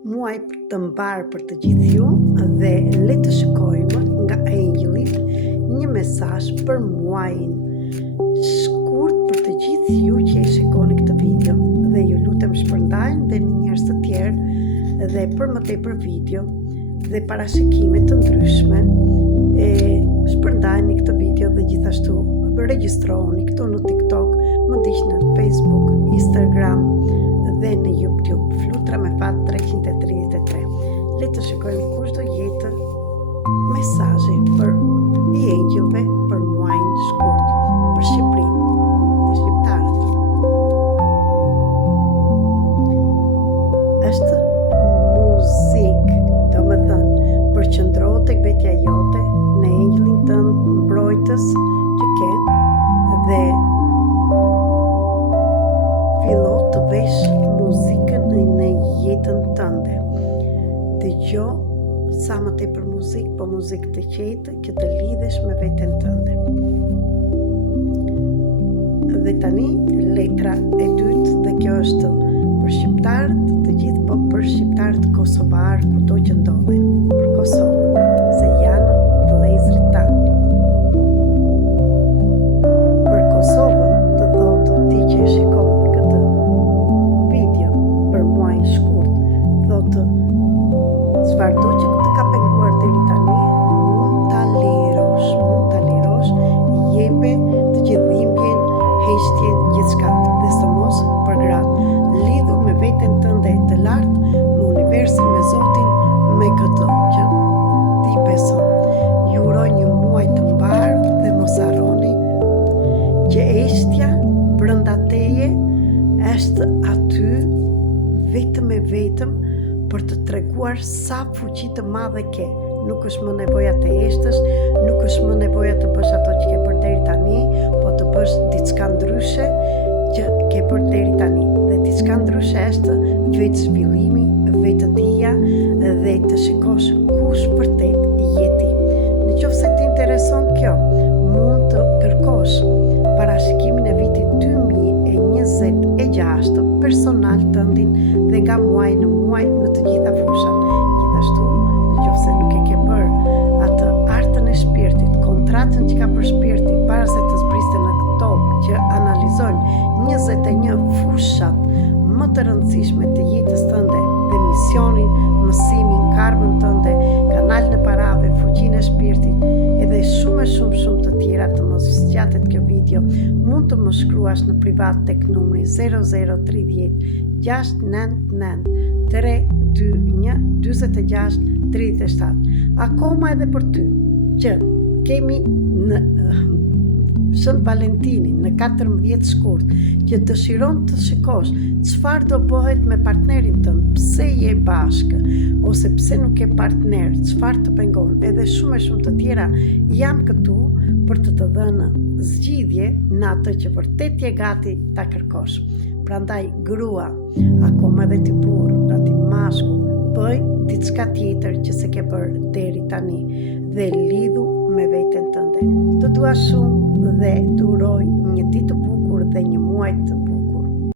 muaj të mbar për të gjithë ju dhe le të shikojmë nga engjëllit një mesazh për muajin shkurt për të gjithë ju që e shikoni këtë video dhe ju lutem shpërndajnë dhe një njerëz të tjerë dhe për më tepër video dhe parashikime të ndryshme shpërndajni këtë video dhe gjithashtu regjistrohuni këtu në TikTok, më ndiqni në Facebook, Instagram dhe në YouTube. Flutra me fat 333. Le të shikojmë kush do jetë mesazhi për i engjëllve për muajin shkurt për Shqipërinë dhe shqiptarët. Është muzikë, domethënë, përqendro tek vetja jote në engjëllin tënd mbrojtës që ke dhe fillo të vesh muzikën në jetën tënde. Dëgjo sa më tepër muzikë, po muzikë të qetë që të lidhesh me veten tënde. Dhe tani letra e dytë, dhe kjo është për shqiptarët të gjithë, po për shqiptarët kosovar kudo që ndodhen, për Kosovën, se janë vëllezërit tanë. Për Kosovën të thotë ti që e shikon këtë video për muajin shkurt, thotë çfarëdo që të ka penguar deri tani, mund ta lirosh, jepe të gjithëdhimbjen, heqtjen, gjithçka, dhe së mos për gratë, lidhur me veten tënde të lartë, me universin, me Zotin, me këtë që ti beson. Ju uroj një muaj të mbar dhe mos harroni që eshtja brenda teje është aty vetëm e vetëm për të treguar sa fuqi të madhe ke. Nuk është më nevoja të eshtësh, nuk është më nevoja të bësh ato që ke bërë deri tani, po të bësh diçka ndryshe që ke bërë deri tani. Dhe diçka ndryshe është vetë zhvillimi, vetëdia dhe të shikosh kush vërtet je ti. Nëse të intereson kjo, mund të kërkosh parashikimin e vitit 2026 personal tëndin dhe nga muaj në muaj në të gjitha fushat. Gjithashtu, nëse nuk e ke bërë atë artën e shpirtit, kontratën që ka për shpirti para se të zbriste në TikTok që analizojnë 21 fushat më të rëndësishme të jetës tënde dhe misionin, mësimin, karmën tënde, kanalin e parave, fuqinë e shpirtit edhe shumë të tjera të mos zgjatet kjo video, mund të më shkruash në privat tek numri 0030 699 321 46 37. Akoma edhe për ty që kemi në Shën Valentinin në 14 shkurt që dëshiron të shikosh çfarë do bëhet me partnerin tënd, pse je bashkë ose pse nuk ke partner, çfarë të pengon, edhe shumë të tjera, jam këtu për të dhënë zgjidhje në atë që vërtet je gati ta kërkosh. Prandaj grua, akoma edhe ti burr, ati mashkull, bëj diçka tjetër që se ke bërë deri tani dhe lidhu me veten tënde. Të dua shumë dhe të uroj një ditë të bukur dhe një muaj të